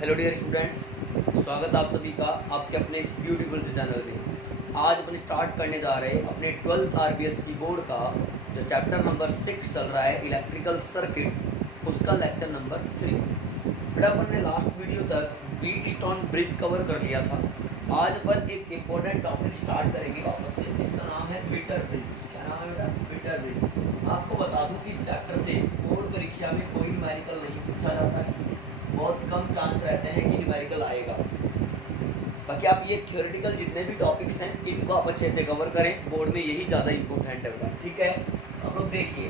Hello dear students, स्वागत है आप सभी का आपके अपने इस ब्यूटीफुल से चैनल में। आज अपन स्टार्ट करने जा रहे हैं अपने 12th आरबीएससी बोर्ड का जो चैप्टर नंबर 6 चल रहा है इलेक्ट्रिकल सर्किट, उसका लेक्चर नंबर 3। बेटा अपन ने लास्ट वीडियो तक व्हीट स्टोन ब्रिज कवर कर लिया था। आज अपन एक इम्पोर्टेंट टॉपिक स्टार्ट करेंगे वापस से, जिसका नाम है मीटर ब्रिज। क्या नाम है बेटा? Metre bridge. आपको बता दूं कि इस चैप्टर से बोर्ड परीक्षा में कोई न्यूमेरिकल नहीं पूछा जाता है, बहुत कम चांस रहते हैं कि न्यूमेरिकल आएगा। बाकी आप ये थ्योरेटिकल जितने भी टॉपिक्स हैं इनको आप अच्छे से कवर करें, बोर्ड में यही ज़्यादा इंपॉर्टेंट है बेटा। ठीक है, आप लोग देखिए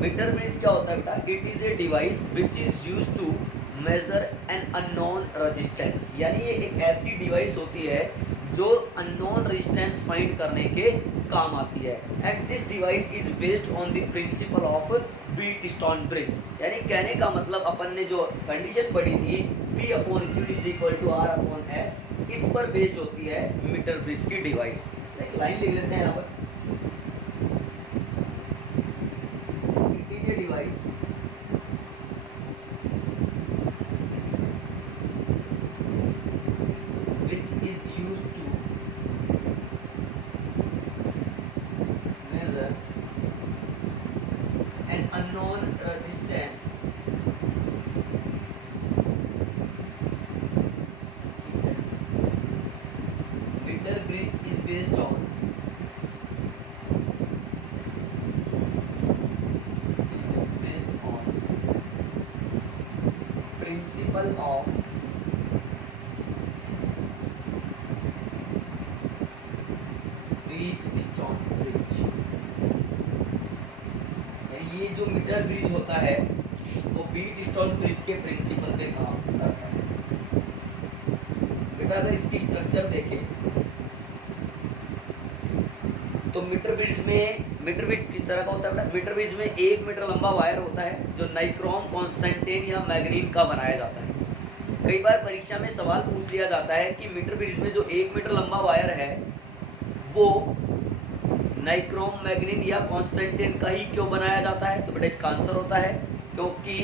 मीटर ब्रिज क्या होता है बेटा? It is a device which is used to measure an unknown resistance. यानी ये एक ऐसी डिवाइस होती है जो अननोन रेजिस्टेंस फाइंड करने के काम आती है। And this device is based on the principle of wheat stone bridge. यानी कहने का मतलब अपन ने जो कंडीशन पढ़ी थी P upon Q is equal to R upon S, इस पर बेस्ड होती है मीटर ब्रिज की डिवाइस। एक लाइन लिख लेते हैं यहाँ पर, it is a device which is used to measure an unknown resistance meter bridge is based on principle of wheat stone bridge. ये जो मीटर ब्रिज होता है वो व्हीट स्टोन ब्रिज के प्रिंसिपल पे काम करता है। बेटा अगर इसकी स्ट्रक्चर देखें तो मीटर ब्रिज किस तरह का होता है बेटा? मीटर ब्रिज में 1 मीटर लंबा वायर होता है जो नाइक्रोम, कॉन्स्टेंटेन या मैग्नीन का बनाया जाता है। कई बार परीक्षा में सवाल पूछ लिया जाता है कि मीटर ब्रिज में जो 1 मीटर लंबा वायर है वो नाइक्रोम, मैग्नीन या कॉन्स्टेंटिन का ही क्यों बनाया जाता है? तो बेटा इसका आंसर होता है क्योंकि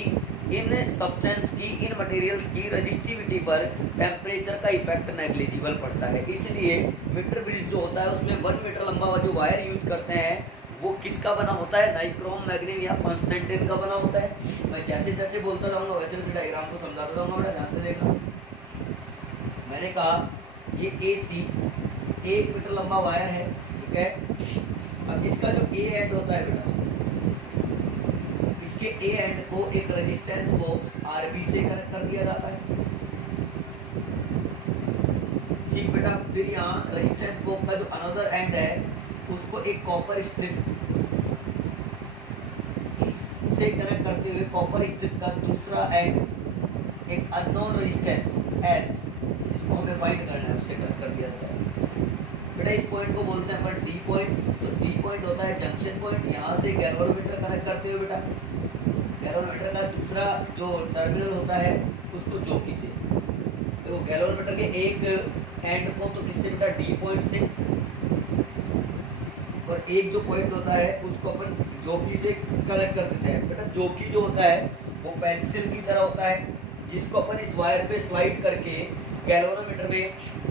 इन सब्सटेंस की, इन मटेरियल्स की रजिस्टिविटी पर टेम्परेचर का इफेक्ट नेग्लिजिबल पड़ता है। इसलिए मीटर ब्रिज जो होता है उसमें 1 मीटर लंबा जो वायर यूज करते हैं वो किसका बना होता है? नाइक्रोम, मैग्नीन या कॉन्स्टेंटिन का बना होता है। मैं जैसे जैसे बोलता जाऊंगा वैसे वैसे डायग्राम को समझाता जाऊंगा, बेटा ध्यान से देखना। मैंने कहा ये AC 1 मीटर लंबा वायर है, ठीक है। अब इसका जो A एंड होता है बेटा, इसके A एंड को एक रेजिस्टेंस बॉक्स RB से कनेक्ट कर दिया जाता है, ठीक बेटा। फिर यहाँ रेजिस्टेंस बॉक्स का जो अनदर एंड है उसको एक कॉपर स्ट्रिप से कनेक्ट करते हुए कॉपर स्ट्रिप का दूसरा एंड एक अननोन रेजिस्टेंस S जिसको हमें फाइंड करना है उससे कनेक्ट कर दिया जाता है। बेटा इस पॉइंट को बोलते हैं अपन D पॉइंट। तो D पॉइंट होता है जंक्शन पॉइंट। यहाँ से गैल्वेनोमीटर कनेक्ट करते हुए बेटा गैल्वेनोमीटर का दूसरा जो टर्मिनल होता है उसको जोकी से, देखो गैल्वेनोमीटर के एक एंड को तो किससे बेटा? D पॉइंट से, और एक जो पॉइंट होता है उसको अपन जोकी से कनेक्ट कर देते हैं। बेटा जोकी जो होता है वो पेंसिल की तरह होता है जिसको अपन इस वायर पे स्लाइड करके गैल्वेनोमीटर में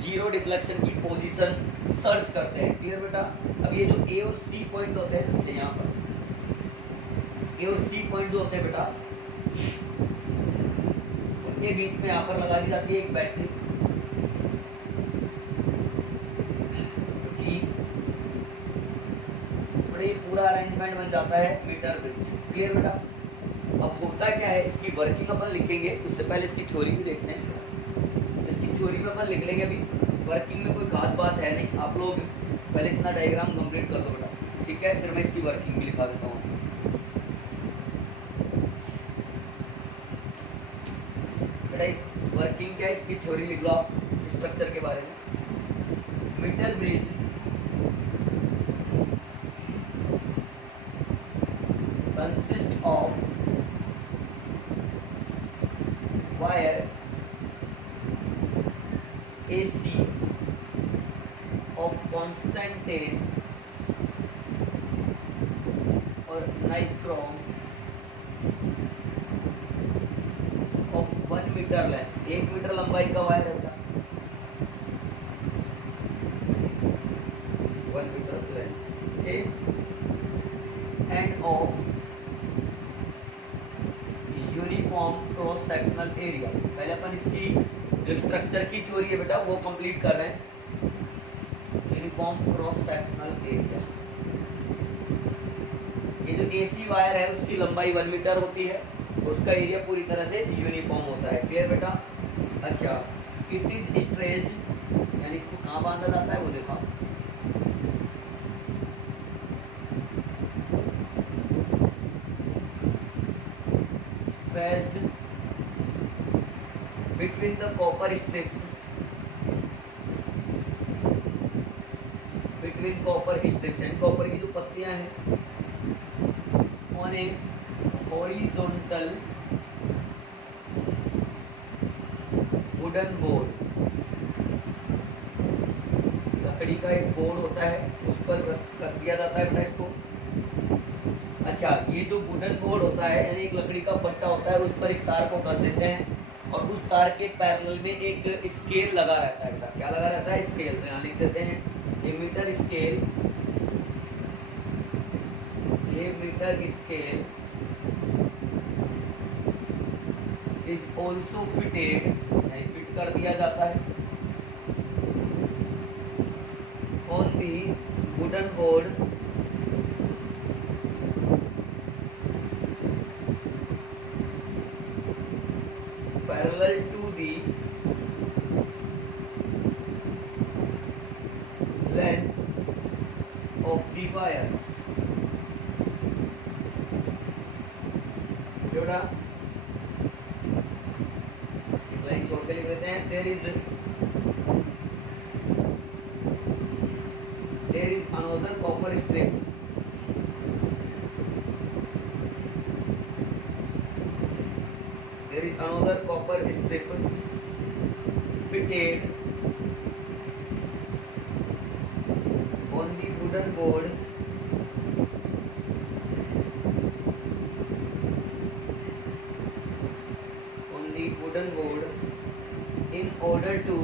जीरो डिफ्लेक्शन की पोजीशन सर्च करते हैं। क्लियर बेटा? अब ये जो A और C पॉइंट होते हैं, जैसे यहाँ पर A और C पॉइंट जो होते हैं बेटा उनके बीच में यहाँ पर लगा दी जाती है एक बैटरी, ये पूरा अरेंजमेंट बन जाता है मीटर ब्रिज। क्लियर बेटा? अब होता क्या है, इसकी वर्किंग अपन लिखेंगे, उससे पहले इसकी थ्योरी भी देखते हैं। इसकी थ्योरी में अपन लिख लेंगे, अभी वर्किंग में कोई खास बात है नहीं। आप लोग पहले इतना डायग्राम कंप्लीट कर लो बेटा, ठीक है, फिर मैं इसकी वर्किंग भी लिखा देता हूँ। बेटा वर्किंग क्या है, इसकी थ्योरी लिख लो आप स्ट्रक्चर के बारे में। Metre bridge consist of wire AC of constant और नाइक्रोम मीटर लेंथ, 1 मीटर लंबाई का वायर है बेटा, 1 metre length, okay. And of uniform cross sectional area, पहले अपन इसकी जो स्ट्रक्चर की थ्योरी है बेटा वो कंप्लीट कर रहे हैं। यूनिफॉर्म क्रॉस सेक्शनल एरिया, ये जो एसी वायर है उसकी लंबाई 1 मीटर होती है, उसका एरिया पूरी तरह से यूनिफॉर्म होता है, क्लियर बेटा। अच्छा, इट इज स्ट्रेच्ड, यानी इसको कहाँ बांधा जाता है वो देखो, stretched between the copper strips, between copper strips, यानी कॉपर की जो पत्तियां हैं, on A horizontal wooden board, लकड़ी का एक बोर्ड होता है उस पर कस दिया जाता है बेटा इसको। अच्छा, ये जो वुडन बोर्ड होता है यानी एक लकड़ी का पट्टा होता है, उस पर इस तार को कस देते हैं और उस तार के पैरेलल में एक स्केल लगा रहता है बेटा, क्या लगा रहता है, स्केल। तो यहाँ लिख देते हैं ये मीटर स्केल, ये metre scale is also fitted, यानी फिट कर दिया जाता है on the wooden board parallel to the length of the wire, बेटा एक लाइन छोड़ के लिख देते हैं, there is another copper strip there is another copper strip fitted on the wooden board in order to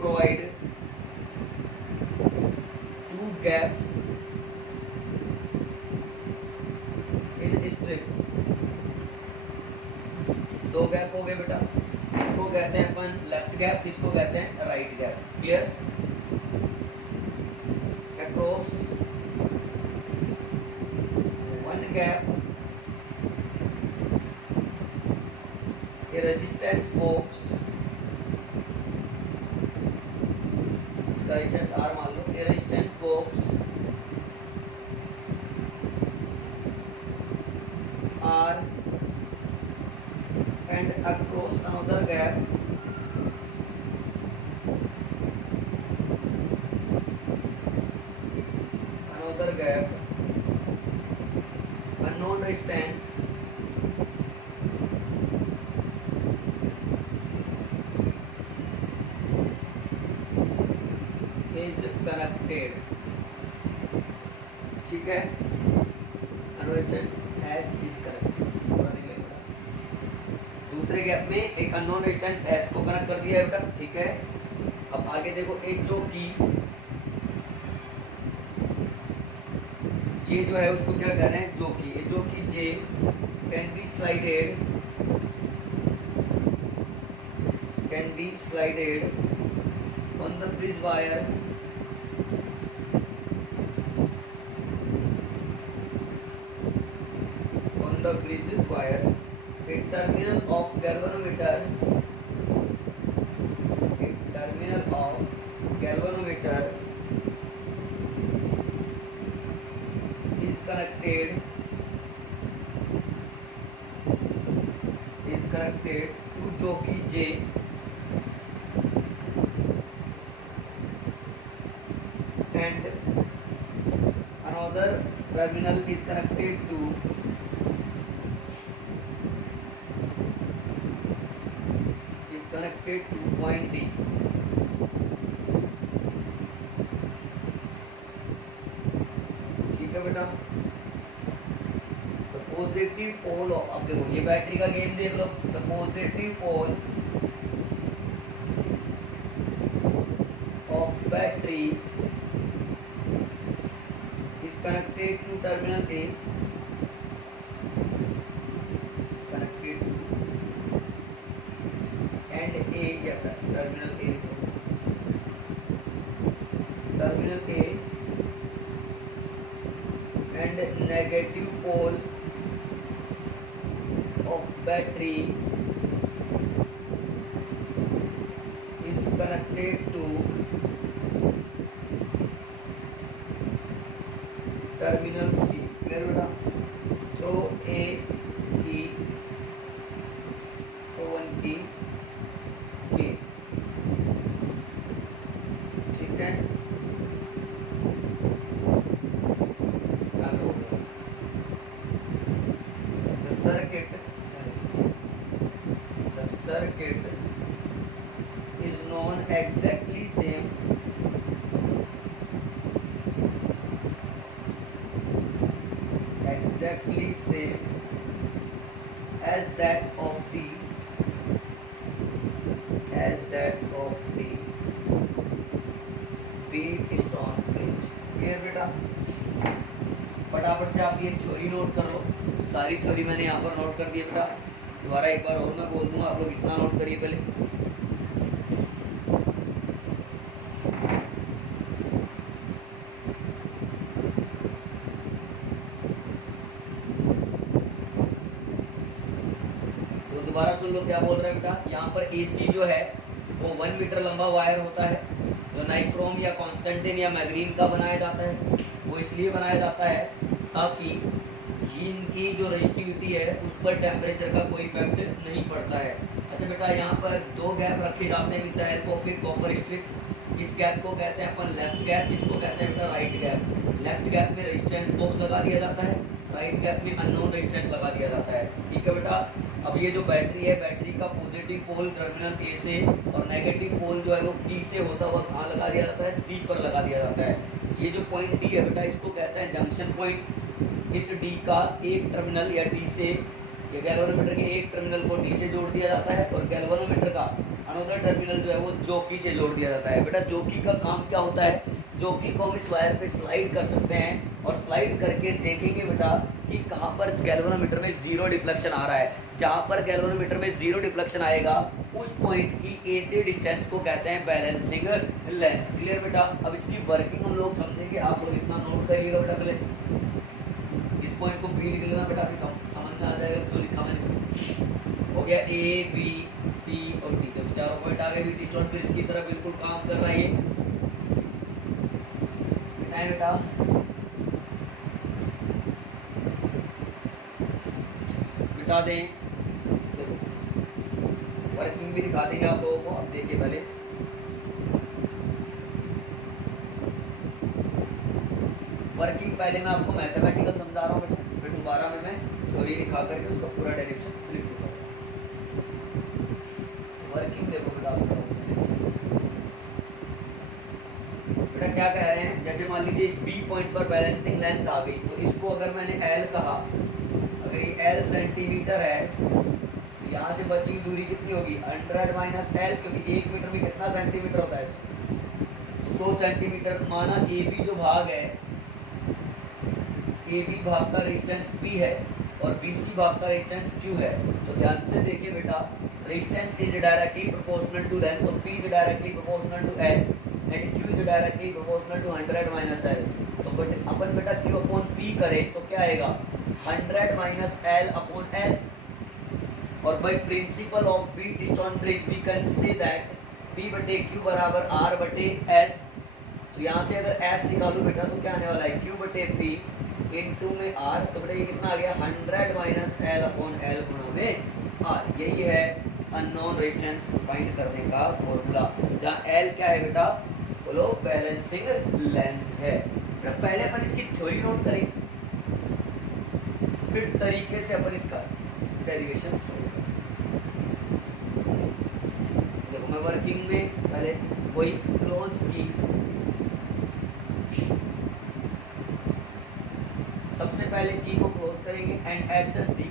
provide two gaps in strip, दो gap हो गए बेटा, इसको कहते हैं अपन लेफ्ट गैप, इसको कहते हैं right gap, clear. Across one gap a resistance box, resistance R मान लो, ये resistance box R and across another gap unknown distance is connected, ठीक है, unknown distance S is connected, दूसरे गैप में एक अननोन डिस्टेंस S को connect कर दिया है बेटा, ठीक है। अब आगे देखो, एक जो कि J जो है उसको क्या कह रहे हैं, जो कि J can be slided on the bridge wire a terminal of galvanometer is connected to jockey J and another terminal is connected to point D, ठीक है बेटा। पॉजिटिव पोल ऑफ, अब देखो ये बैटरी का गेम देख लो, the positive pole of battery is connected to terminal a, connected and a क्या था, terminal a, terminal a and negative pole of battery is connected to terminal C. Clear बेटा? Throw a key, throw one key, key. ठीक है? Circuit is known exactly same as that of the Wheatstone bridge. Clear बेटा? फटाफट से आप ये theory note कर लो, सारी थ्योरी मैंने यहाँ पर नोट कर दी बेटा। दोबारा एक बार और मैं बोल दूंगा, आप लोग इतना नोट करिए पहले। तो दोबारा सुन लो क्या बोल रहा है बेटा। यहाँ पर एसी जो है वो 1 मीटर लंबा वायर होता है, जो नाइक्रोम या कॉन्स्टेंटिन या मैग्नीन का बनाया जाता है। वो इसलिए बनाया जाता है ताकि इनकी जो रेजिस्टिविटी है उस पर टेम्परेचर का कोई इफेक्ट नहीं पड़ता है। अच्छा बेटा, यहाँ पर 2 गैप रखे जाते हैं with the help of A copper strip. इस गैप को कहते हैं अपन लेफ्ट गैप, इसको कहते हैं बेटा राइट गैप। लेफ्ट गैप में रेजिस्टेंस बॉक्स लगा दिया जाता है, राइट गैप में अननोन रेजिस्टेंस लगा दिया जाता है। ठीक है बेटा। अब ये जो बैटरी है, बैटरी का पॉजिटिव पोल टर्मिनल ए से और नेगेटिव पोल जो है वो बी से होता हुआ कहाँ लगा दिया जाता है, सी पर लगा दिया जाता है। ये जो पॉइंट डी है बेटा, इसको कहते हैं जंक्शन पॉइंट। इस डी का एक टर्मिनल या डी से, ये गैल्वेनोमीटर के एक टर्मिनल को डी से जोड़ दिया जाता है और गैल्वेनोमीटर का अनदर टर्मिनल जो है वो जॉकी से जोड़ दिया जाता है। बेटा जॉकी का काम क्या होता है, जॉकी को हम इस वायर पे स्लाइड कर सकते हैं और स्लाइड करके देखेंगे बेटा कि कहाँ पर गैल्वेनोमीटर में जीरो डिफ्लेक्शन आ रहा है। जहाँ पर गैल्वेनोमीटर में जीरो डिफ्लेक्शन आएगा उस पॉइंट की ए से डिस्टेंस को कहते हैं बैलेंसिंग लेंथ। क्लियर बेटा। अब इसकी वर्किंग हम लोग समझेंगे, आप लोग इतना नोट करिएगा बेटा। पहले इस पॉइंट को बी लिख लेना बेटा, समझ में आ जाएगा क्यों लिखा मैंने। हो गया ए बी सी और डी, तो चारों पॉइंट आ गए। व्हीटस्टोन ब्रिज की तरह बिल्कुल काम कर रहा है ये बेटा। बिठा दें, देखो वर्किंग भी दिखा देंगे आप लोगों को। अब देखिए पहले वर्किंग, पहले मैं आपको मैथमेटिकल समझा रहा हूँ बेटा, फिर दोबारा मैं थ्योरी दिखा करके उसका पूरा डायरेक्शन लिख दूंगा। वर्किंग देखो बेटा, बेटा क्या कह रहे हैं, जैसे मान लीजिए इस बी पॉइंट पर बैलेंसिंग लेंथ आ गई, तो इसको अगर मैंने एल कहा, अगर ये एल सेंटीमीटर है तो यहाँ से बची हुई दूरी कितनी होगी, 100 माइनस एल, क्योंकि 1 मीटर में कितना सेंटीमीटर होता है, 100 सेंटीमीटर। माना ए बी जो भाग है, ए बी भाग का रेजिस्टेंस P है और BC भाग का रेजिस्टेंस Q है। तो ध्यान से देखिए बेटा, resistance is directly proportional to length, तो P is directly proportional to L and Q is directly proportional to 100 minus L। तो बट अपन बेटा Q अपॉन P करें तो क्या आएगा, 100 माइनस L अपॉन L। और by principle of Wheatstone bridge we can say that P बटे Q बराबर R बटे S। तो यहाँ से अगर S निकालूं बेटा तो क्या आने वाला है, Q बटे P इनटू में R। तो बेटा ये कितना आ गया, 100 माइनस L अपॉन L गुणा में R। यही है अननोन रेजिस्टेंस फाइंड करने का फॉर्मूला, जहाँ L क्या है बेटा, बोलो बैलेंसिंग लेंथ है। बेटा पहले अपन इसकी थ्योरी नोट करेंगे, फिर तरीके से अपन इसका डेरिवेशन सोल्व करेंगे। देखो मैं वर्किंग में पहले वही क्लोज की, सबसे सबसे पहले की को क्लोज करेंगे and adjust the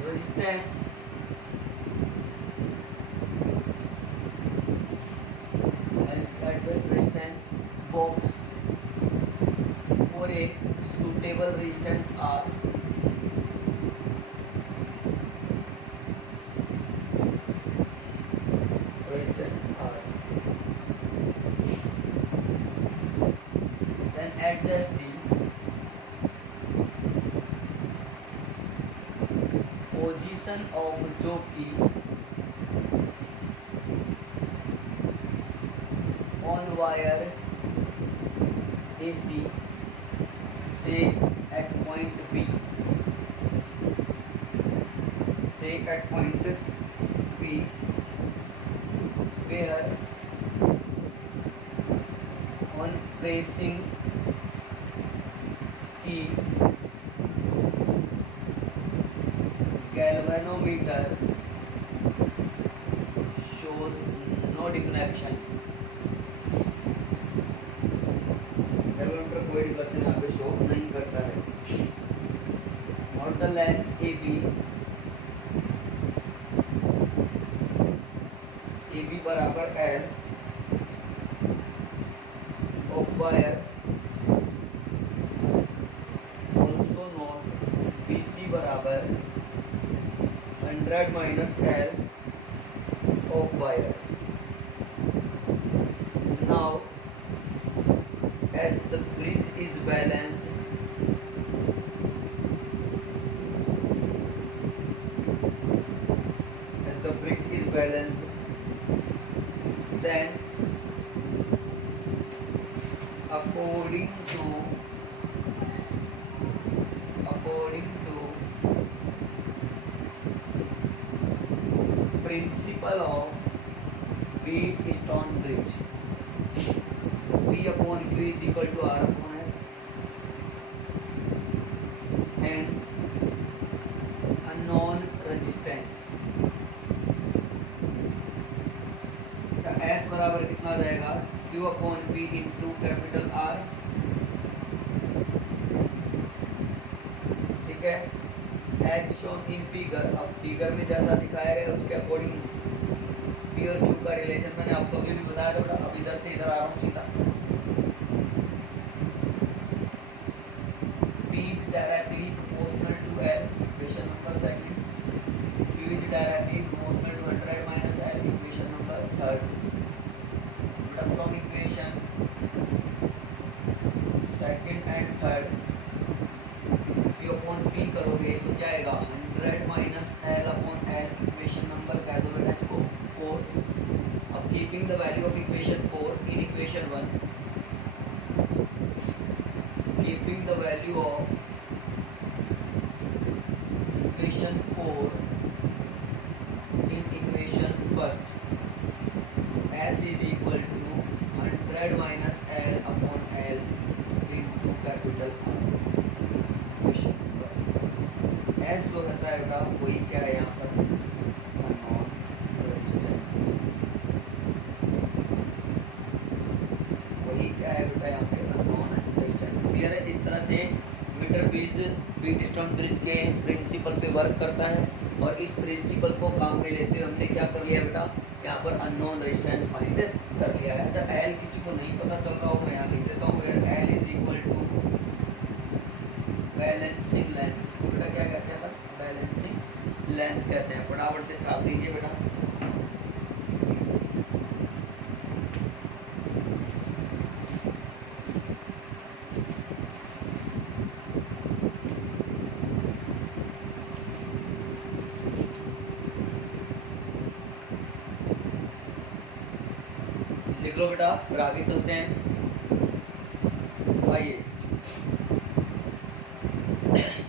resistance adjust resistance box for a suitable resistance R then adjust the position of जो की on wire AC say at point B where on pressing key galvanometer shows no deflection. galvanometer कोई deflection यहाँ पे show नहीं करता है. Note the length AB बराबर L of wire, also note BC बराबर 100 minus L of wire. Now as the bridge is balanced, then according to principle of Wheatstone bridge, P upon Q is equal to R upon S. Hence unknown resistance S बराबर कितना जाएगा Q upon P into capital R. ठीक है, as shown in figure. अब figure में जैसा दिखाया गया उसके अकॉर्डिंग P और Q का रिलेशन मैंने आपको अभी भी बताया था. अब इधर से इधर आ रहा हूँ सीधा. P is directly proportional to L, equation number second. Q is directly proportional to 100 minus L, equation number third. From equation second and third Q upon P करोगे तो क्या आएगा 100 minus L upon L. Equation number कह दो बेटा इसको 4. अब keeping the value of equation 4 in equation 1, keeping the value of equation 4 in equation first, S is equal to 100 minus L upon L into capital R. S जो होता है बेटा वही क्या है यहाँ पर unknown resistance. वही क्या है बेटा यहाँ पे unknown resistance. क्लियर है. इस तरह से मीटर ब्रिज व्हीटस्टोन ब्रिज के प्रिंसिपल पे वर्क करता है. और इस प्रिंसिपल को काम में लेते हुए हमने क्या कर लिया बेटा, यहाँ पर अननोन रेजिस्टेंस फाइंड कर लिया है. अच्छा, एल किसी को नहीं पता चल रहा हो मैं यहाँ लिख देता हूँ. L is equal to balancing length. इसको बेटा क्या कहते हैं, बैलेंसिंग लेंथ कहते हैं. फटाफट से छाप लीजिए बेटा. लिख लो बेटा, फिर आगे चलते हैं. आइए,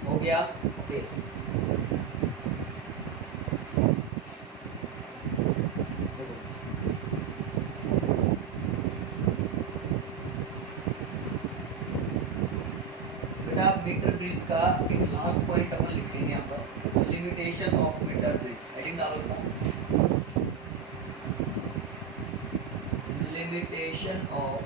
हो गया. ओके, बेटा मीटर ब्रिज का एक लास्ट पॉइंट अपन लिखेंगे यहाँ पर, लिमिटेशन ऑफ मीटर ब्रिज. डालो था, लिमिटेशन ऑफ,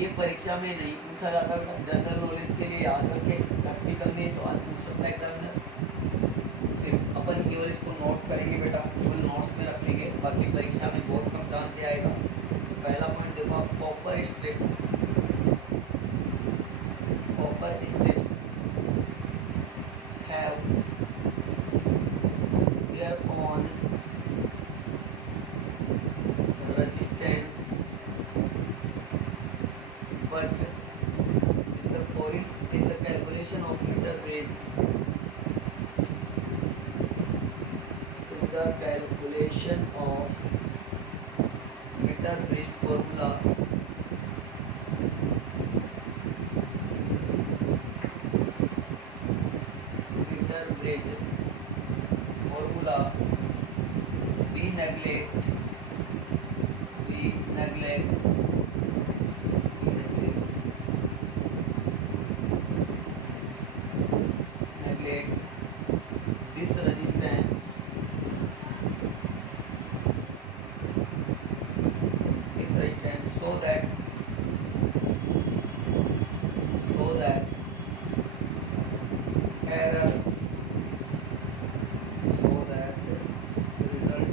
ये परीक्षा में नहीं पूछा जाता बेटा, जनरल नॉलेज के लिए याद रखें, प्रैक्टिकल में सवाल पूछ सकता है एग्जामिनर। सिर्फ अपन केवल इसको नोट करेंगे बेटा, केवल नोट्स में रखेंगे, बाकी परीक्षा में बहुत कम चांस से आएगा। पहला पॉइंट देखो आप, copper strip, copper strip have their own resistance, but in the calculation of meter bridge, in the calculation of meter bridge formula, meter bridge formula, we neglect this resistance, so that error, so that result,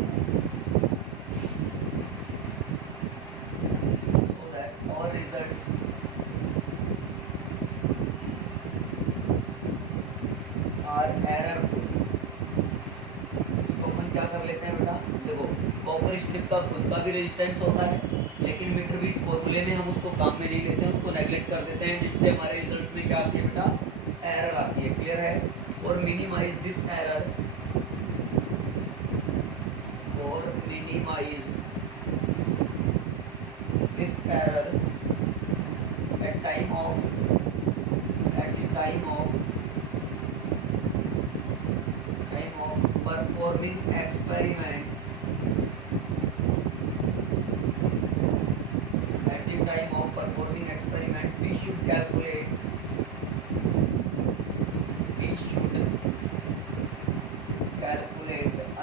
so that all results are errorful। इसको अपन क्या कर लेते हैं बेटा, देखो copper strip का खुद का भी रेजिस्टेंस होता है, लेकिन मीटर बीट्स फॉर्मूले में हम उसको काम में नहीं लेते हैं, उसको नेग्लेक्ट कर देते हैं, जिससे हमारे रिजल्ट्स में क्या आती है बेटा, एरर आती है। क्लियर है? For minimise this error, for minimise this error at time of performing experiment, at the time of performing experiment we should calculate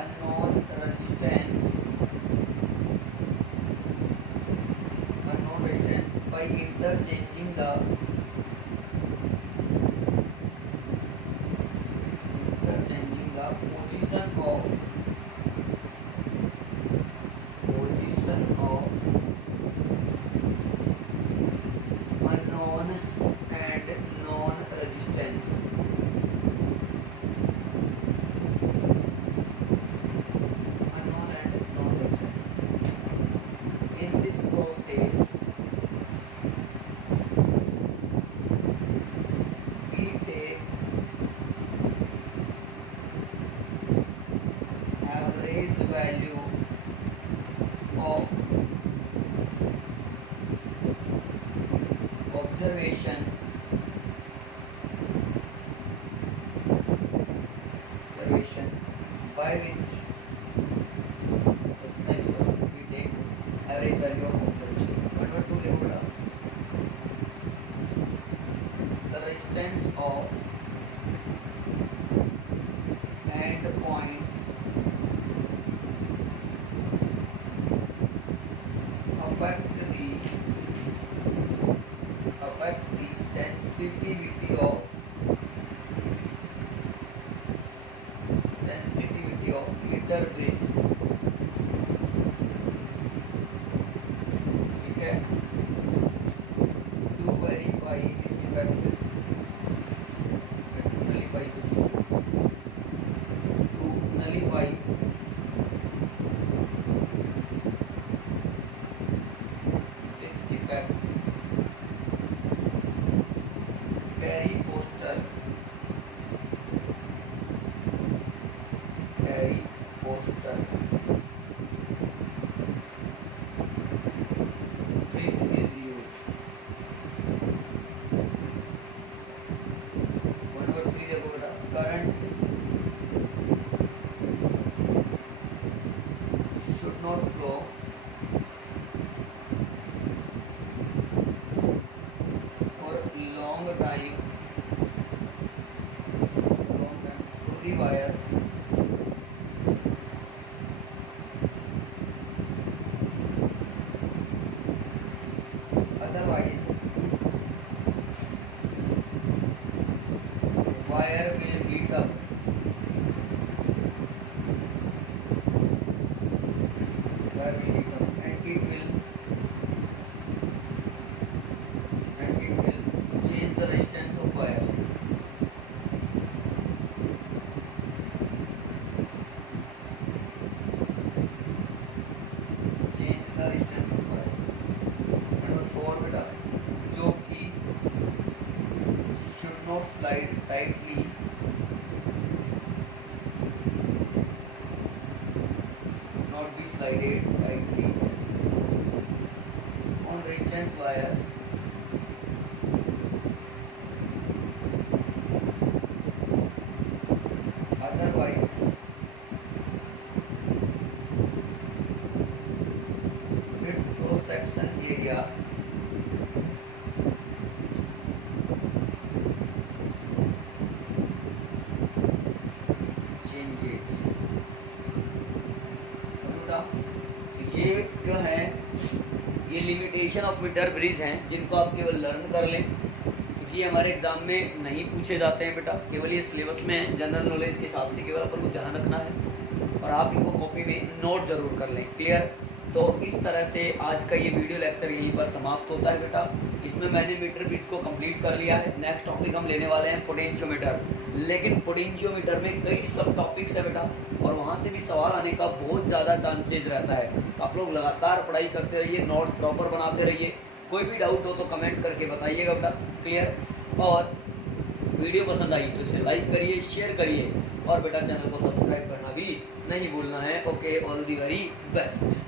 unknown resistance by interchanging the position of unknown and known resistance। Unknown and known resistance। In this process we take average value of observation by which we take average value of observation। Number 2 देखो बेटा, the resistance of end points affect the sensitivity of meter bridge। ठीक है? To verify this effect, to nullify this effect, Carey Foster bridge is used। Number 3 देखो बेटा, current should not flow for long time through the wire wire will heat up. Wire will heat up and it will change the resistance of wire. Change the resistance of wire. Number 4 बेटा, जो कि should not slide tightly, should not be slided tightly on resistance wire. Otherwise, its cross section area changes. ये जो है ये limitation of metre bridge हैं जिनको आप केवल लर्न कर लें, क्योंकि ये हमारे एग्जाम में नहीं पूछे जाते हैं बेटा, केवल ये सिलेबस में है, जनरल नॉलेज के हिसाब से केवल अपन को ध्यान रखना है और आप इनको कॉपी में नोट जरूर कर लें। क्लियर? तो इस तरह से आज का ये वीडियो लेक्चर यहीं पर समाप्त होता है बेटा। इसमें मैंने मीटर ब्रिज को कंप्लीट कर लिया है। नेक्स्ट टॉपिक हम लेने वाले हैं पोटेंशियोमीटर, लेकिन पोटेंशियोमीटर में कई सब टॉपिक्स है बेटा और वहाँ से भी सवाल आने का बहुत ज़्यादा चांसेस रहता है। आप लोग लगातार पढ़ाई करते रहिए, नोट्स प्रॉपर बनाते रहिए। कोई भी डाउट हो तो कमेंट करके बताइएगा बेटा। क्लियर? और वीडियो पसंद आई तो इसे लाइक करिए, शेयर करिए और बेटा चैनल को सब्सक्राइब करना भी नहीं भूलना है। Okay, all the very best.